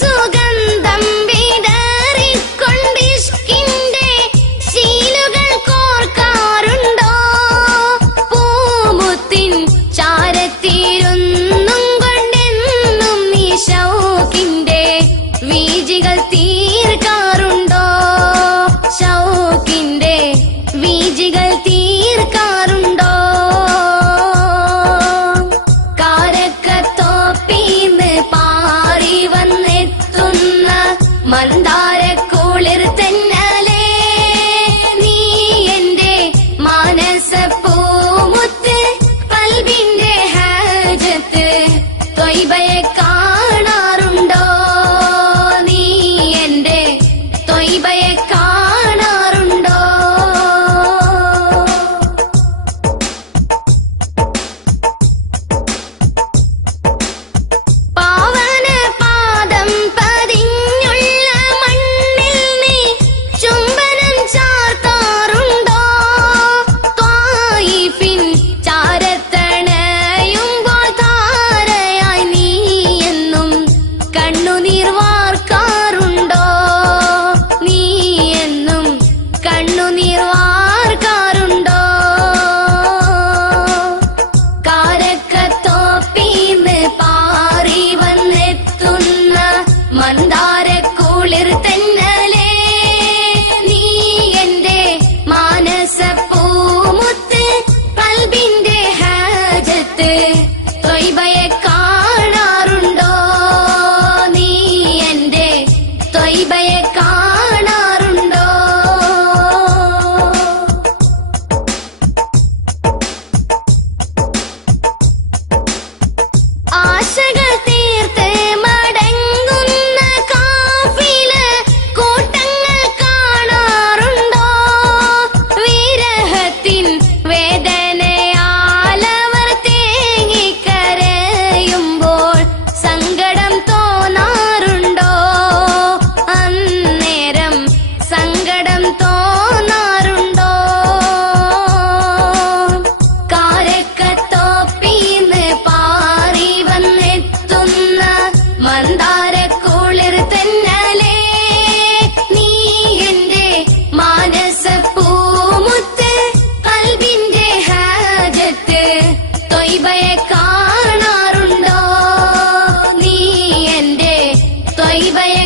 സുഗന്ധം വിതറിക്കൊണ്ടിഷ്കിന്റെ ശീലുകൾ കോർക്കാറുണ്ടോ? പൂമുത്തിൻ ചാരത്തിരുന്നും കൊണ്ടെന്നും നീ ഷൗക്കിന്റെ വീജികൾ തീർക്കാറുണ്ടോ? ഷൗക്കിന്റെ വീജികൾ തീർക്കാറുണ്ടോ? കാരക്കത്തോപ്പീന്ന് പാറി വന്നെത്തുന്ന മന്ദാരക്കുളിർ തെന്നലേ, നീ എന്റെ മാനസപ്പൂമുത്ത്, കൽബിന്റെ ഹാജത്ത് ത്വയ്ബയെ കാണാറുണ്ടോ? നീ എന്റെ ത്വയ്ബയെ കാണാറുണ്ടോ? പാവന പാദം പതിഞ്ഞുള്ള മണ്ണിൽ നീ ചുംബനം ചാർത്താറുണ്ടോ? ത്വായിഫിൻ ചാരത്തണയുമ്പോൾ താരയായി നീ എന്നും കണ്ണുനീർ വാർക്കാറുണ്ടോ? നീ എന്നും കണ്ണുനീർ വാർക്കാറുണ്ടോ? കാരക്കത്തോപ്പീന്ന് പാറി വന്നെത്തുന്ന മന്ദാരക്കുളിർ തെന്നലേ, നീ എന്റെ മാനസപ്പൂമുത്ത്, കൽബിന്റെ ഹാജത്ത് ത്വയ്ബയെ കാണാറുണ്ടോ? നീ എന്റെ ത്വയ്ബയെ കാണാറുണ്ടോ? ആശകൾ തീർത്ത് മടങ്ങുന്ന കാഫില കൂട്ടങ്ങൾ കാണാറുണ്ടോ? വിരഹത്തിൻ വേദനയാലവർ തേങ്ങിക്കരയുമ്പോൾ സങ്കടം തോന്നാറുണ്ടോ? അന്നേരം സങ്കടം തോന്നാറുണ്ടോ? കാരക്കത്തോപ്പീന്ന് പാറി വന്നെത്തുന്ന മന്ദാരക്കുളിർ തെന്നലേ, നീ എന്റെ മാനസപ്പൂമുത്ത്, കൽബിന്റെ ഹാജത്ത് ത്വയ്ബയെ കാണാറുണ്ടോ? നീ എന്റെ ത്വയ്ബയെ